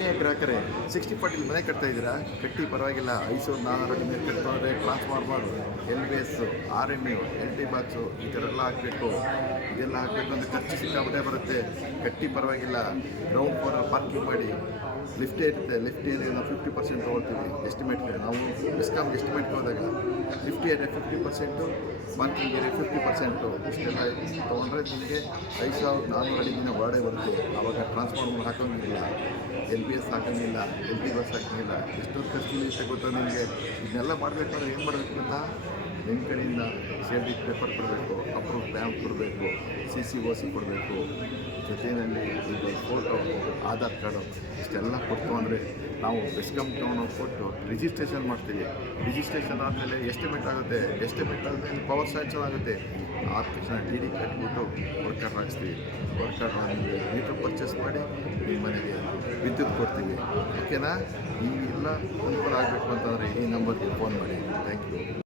ಗ್ರಾಹಕರೇ 60-40 ಮನೆ ಕಟ್ತಾ ಇದ್ದೀರಾ? ಕಟ್ಟಿ ಪರವಾಗಿಲ್ಲ. 5,400 ಅಡಿ ಮೇಲೆ ಕಟ್ಕೊಂಡ್ರೆ transformer, LVS, RMU, LT box ಈ ಥರ ಎಲ್ಲ ಹಾಕಬೇಕು. ಇದೆಲ್ಲ ಹಾಕಬೇಕು ಅಂದರೆ ಖರ್ಚು ಸಿಕ್ಕಾಪಟ್ಟೆ ಬರುತ್ತೆ. ಕಟ್ಟಿ ಪರವಾಗಿಲ್ಲ. ಗ್ರೌಂಡ್ ಫ್ಲೋರ್ ಪಾರ್ಕಿಂಗ್ ಮಾಡಿ. ಲಿಫ್ಟ್ ಇರುತ್ತೆ. ಲಿಫ್ಟ್ ಏರಿಯಾ ನಾವು 50% ತೊಗೊಳ್ತೀವಿ ಎಸ್ಟಿಮೇಟ್ಗೆ. ನಾವು ಮೆಸ್ಕಾಮ್ಗೆ ಎಸ್ಟಿಮೇಟ್ಗೆ ಹೋದಾಗ ಲಿಫ್ಟ್ ಏರಿಯಾ 50%, ಪಾರ್ಕಿಂಗ್ ಏರಿಯಾ 50%. ಇಷ್ಟೆಲ್ಲ ತೊಗೊಂಡ್ರೆ ನಿಮಗೆ 5,400 ಅಡಿಗಿನ ಒಳಗಡೆ ಬರುತ್ತೆ. ಆವಾಗ ಟ್ರಾನ್ಸ್ಫಾರ್ಮರ್ ಹಾಕೋಂಗಿಲ್ಲ, LBS ಹಾಕೋಂಗಿಲ್ಲ, LT ಬಸ್ ಹಾಕೋಂಗಿಲ್ಲ. ಎಷ್ಟೊಂದು ಖರ್ಚು ಇಷ್ಟ ಗೊತ್ತಾ ನಿಮಗೆ? ಇದನ್ನೆಲ್ಲ ಮಾಡಬೇಕಂದ್ರೆ ಏನು ಮಾಡಬೇಕು ಅಂತ ನಿಮ್ಮ ಕಡೆಯಿಂದ ಸೇಲ್ರಿ ಪೇಪರ್ ಕೊಡಬೇಕು, ಅಪ್ರೂವ್ ಬ್ಯಾಂಕ್ ಕೊಡಬೇಕು, CCOC ಕೊಡಬೇಕು, ಜೊತೆಯಲ್ಲಿ ಇದು ಫೋಟೋ, ಆಧಾರ್ ಕಾರ್ಡು ಇಷ್ಟೆಲ್ಲ ಕೊಟ್ಟು ಅಂದರೆ ನಾವು ಬೆಸ್ಕಾಮ್ ತೊಗೊಂಡೋಗಿ ಕೊಟ್ಟು ರಿಜಿಸ್ಟ್ರೇಷನ್ ಮಾಡ್ತೀವಿ. ರಿಜಿಸ್ಟ್ರೇಷನ್ ಆದಮೇಲೆ ಎಸ್ಟಿಮೇಟ್ ಆಗುತ್ತೆ. ಎಸ್ಟಿಮೇಟ್ ಆದಮೇಲೆ ಪವರ್ ಸ್ಯಾಂಕ್ಷನ್ ಆಗುತ್ತೆ. ಆದ ತಕ್ಷಣ DD ಕಟ್ಬಿಟ್ಟು ವರ್ಕರ್ ಹಾಕ್ಸ್ತೀವಿ. ವರ್ಕರ್ ಆದಮೇಲೆ ಮೀಟರ್ ಪರ್ಚೇಸ್ ಮಾಡಿ ನಿಮ್ಮ ಮನೆಗೆ ವಿದ್ಯುತ್ ಕೊಡ್ತೀವಿ. ಓಕೆನಾ? ಈ ಎಲ್ಲ ಅನುಕೂಲ ಆಗಬೇಕು ಅಂತಂದರೆ ಈ ನಂಬರ್ಗೆ ಫೋನ್ ಮಾಡಿ. Thank you.